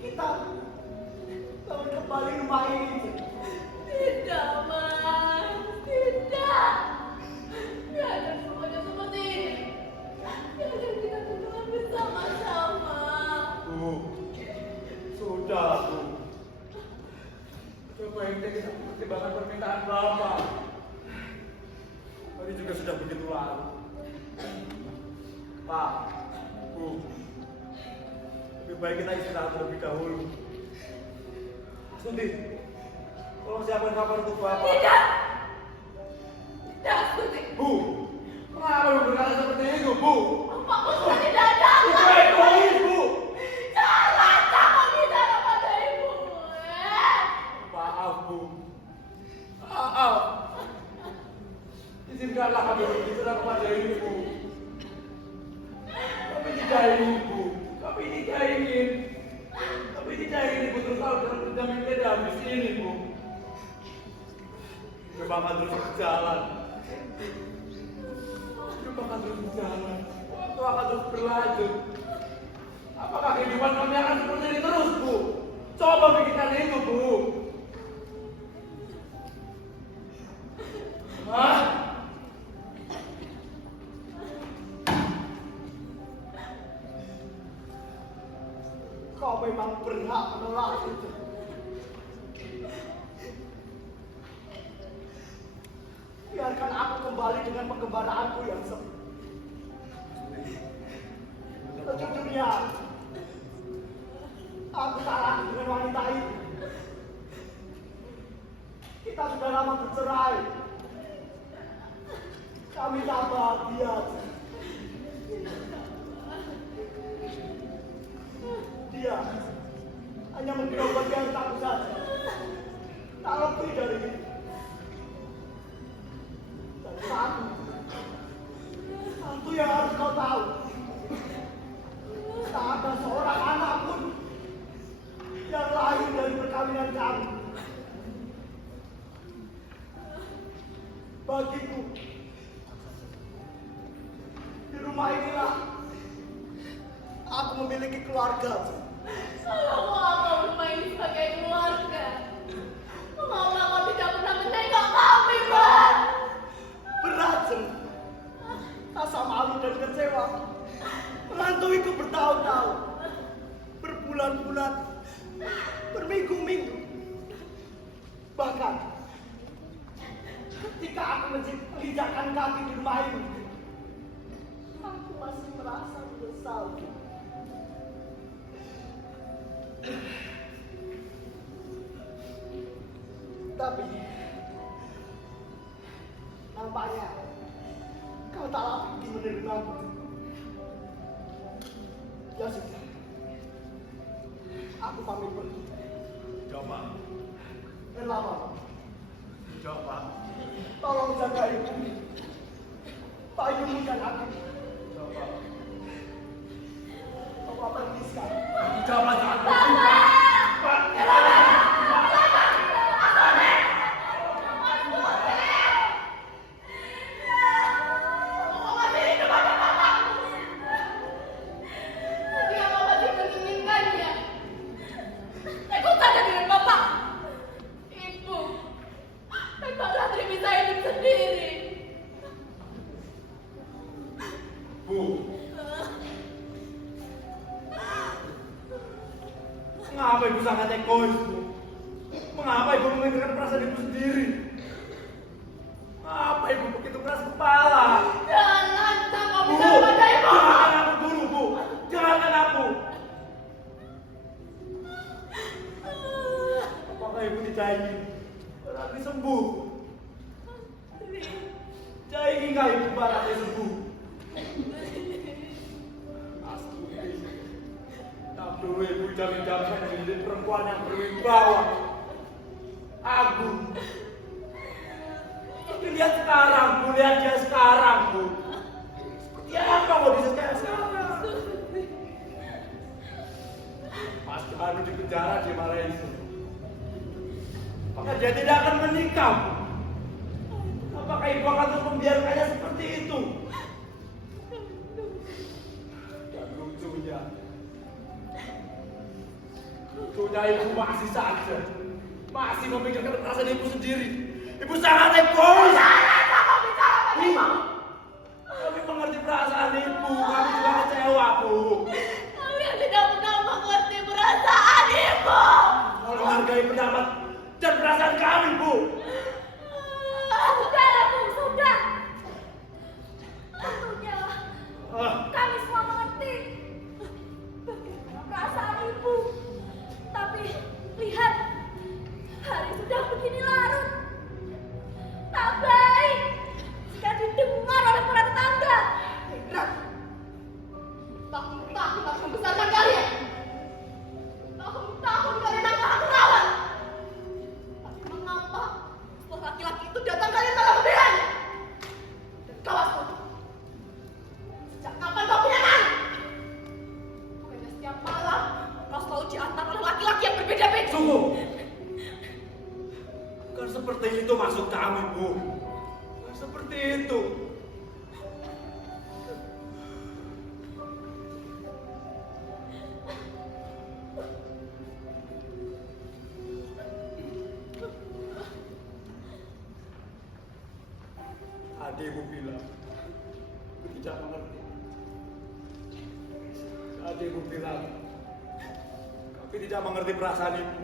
Kita bangun kembali rumah ini. Tidak, Mas. Tidak. Biarkan semuanya seperti ini. Biarkan kita berjalan bersama-sama. Bu, sudah Bu. Sebaiknya kita pertimbangkan permintaan Bapak. Tadi juga sudah begitu larut. Pak, Bu, lebih baik kita istirahat terlebih dahulu. Astuti, tolong siapkan kamar untuk Bapak. Tidak. Tidak, Astuti. Bu, kenapa lu berkata seperti itu, Bu? Bapakmu sudah tidak ada. Itu egois, Bu. Jangan kamu bicara pada ibu. Maaf, Bu. Maaf. Izinkanlah kami berbicara kepada Ibu. Kami tidak ingin, Bu. Kami tidak ingin. Kami tidak ingin Ibu terus tahu dalam perjalanan kita habis ini, Bu. Hidup akan terus berjalan. Hidup akan terus berjalan. Waktu akan terus berlanjut. Apakah kehidupan kami akan seperti ini terus, Bu? Coba pikirkan itu, Bu. Hah? Kau memang berhak menolak itu. Biarkan aku kembali dengan penggembaraanku yang sepi. Sejujurnya, aku tak lagi dengan wanita itu. Kita sudah lama bercerai. Kami tak bahagia. Dia hanya mengeroboti hartaku saja. Tak lebih dari itu. Dan satu yang harus kau tahu. Tak ada seorang anak pun yang lahir dari perkawinan kami. Bagiku, di rumah inilah aku memiliki keluarga. Kalau kau rumah ini sebagai keluarga, mengapa kau tidak pernah menengok kami, Bang? Berat, Jem. Rasa malu dan kecewa mengantuiku bertahun-tahun, berbulan-bulan, berminggu-minggu. Bahkan ketika aku menginjakkan kaki di rumah ini, aku masih merasa menyesal. Tapi nampaknya kau tak lagi menerimaku. Ya sudah, aku pamit pergi. Coba. Kenapa? Coba. Tolong jaga ibu, payungmu dan aku. Coba. Bapak pergi sekarang. Coba jangan. Dia mau masih menginginkannya. Ikut saja dengan Bapak. Ibu, Bapak Ratri bisa hidup sendiri. sangat egois, Bu. Mengapa ibu memikirkan perasaan ibu sendiri? Mengapa ibu begitu keras kepala? Jangan kamu Bu, bicara pada ibu. jangan aku dulu, Bu. Jangan aku. Apakah ibu tidak ingin Barati sembuh? Tidak inginkah ibu Barati sembuh? Astuti. Tak perlu ibu jamin-jamin menjadi perempuan yang berwibawa. Agung. Tapi lihat sekarang, Bu. Lihat dia sekarang, Bu. Seperti apa mau disesuaikan sekarang? Mas Danu di penjara di Malaysia. Apakah dia tidak akan menikah, Bu? Apakah ibu akan terus membiarkannya seperti itu? Dan lucunya ibu masih saja masih memikirkan perasaan ibu sendiri. Ibu sangat egois. Bu, kami mengerti perasaan ibu. Kami juga kecewa, Bu. Kalian tidak pernah mengerti perasaan ibu. Tolong hargai pendapat dan perasaan kami, Bu. Sudahlah Bu, sudah. Tentunya Ah, kami semua mengerti bagaimana perasaan ibu. Tapi lihat, hari sudah begini larut. Tak baik jika didengar oleh para tetangga. Indra, tahun-tahun aku membesarkan kalian. Tahun-tahun kalian aku rawat. Tapi mengapa setelah laki-laki itu datang kalian malah membelanya? Dan kau Astuti, sejak kapan kau punya anak? Bukannya setiap malam kau selalu diantar oleh laki-laki yang berbeda-beda. sungguh. Bukan seperti itu maksud kami, Bu. Bukan seperti itu. Tadi ibu bilang, ibu tidak mengerti. Tadi ibu bilang, kami tidak mengerti perasaan ibu.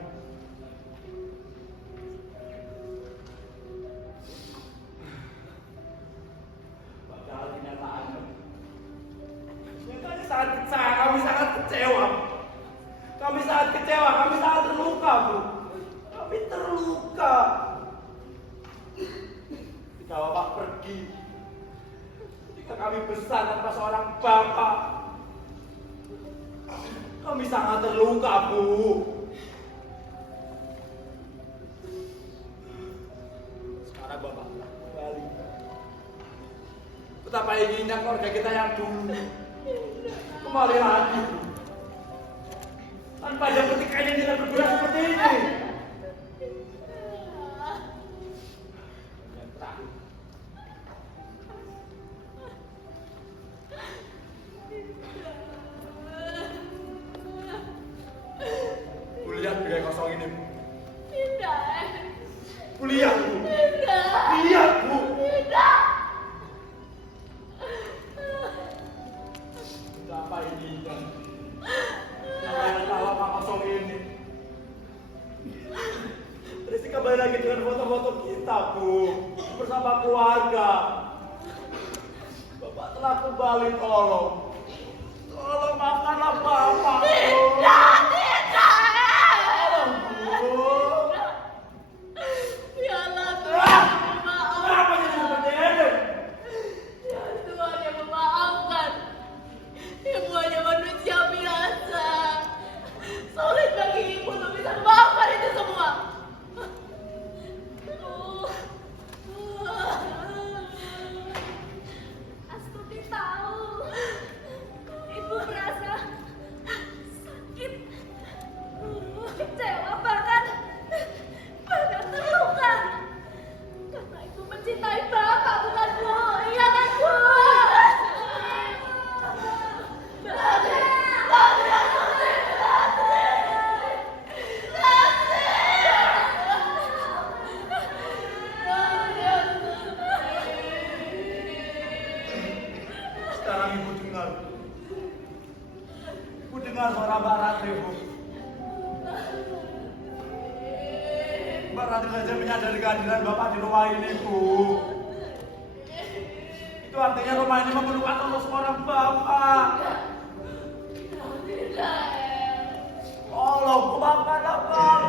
Padahal kenyataannya kami sangat kecewa. Kami sangat kecewa, kami sangat terluka, Bu. Kami terluka. Ketika Bapak pergi, ketika kami besar tanpa seorang bapak, kami sangat terluka, Bu. Sekarang Bapak kembali. Betapa inginnya keluarga kita yang dulu kembali lagi, Bu. Tanpa ada pertikaian yang tidak bergerak seperti ini. Yang terakhir, Bu lihat bilik kosong ini, Bu. Tidak, Bu lihat, Bu. tidak, Lihat, Bu. tidak. Betapa inginnya yang tahu apa kosong ini. Rizky kembali lagi dengan foto-foto kita, Bu. Bersama keluarga. Bapak telah kembali, tolong. Tolong maafkanlah Bapak, Bu. Tolong, Bu. Biarlah Ah! Tuhan memaafkan. Kenapa jadi seperti ini? Biar Tuhan yang memaafkan. Ibu hanya manusia biasa. Sulit bagi ibu untuk bisa memaafkan itu semua. Astuti tahu ibu merasa sakit, kecewa, bahkan terluka karena ibu mencintai bapak, bukan Bu. Iya kan Bu? Sekarang ibu dengar. Ibu dengar suara Mbak Ratri, Bu. pernah saja menyadari kehadiran Bapak di rumah ini, Bu. Itu artinya rumah ini memerlukan sosok seorang Bapak. Tolong, Bapak,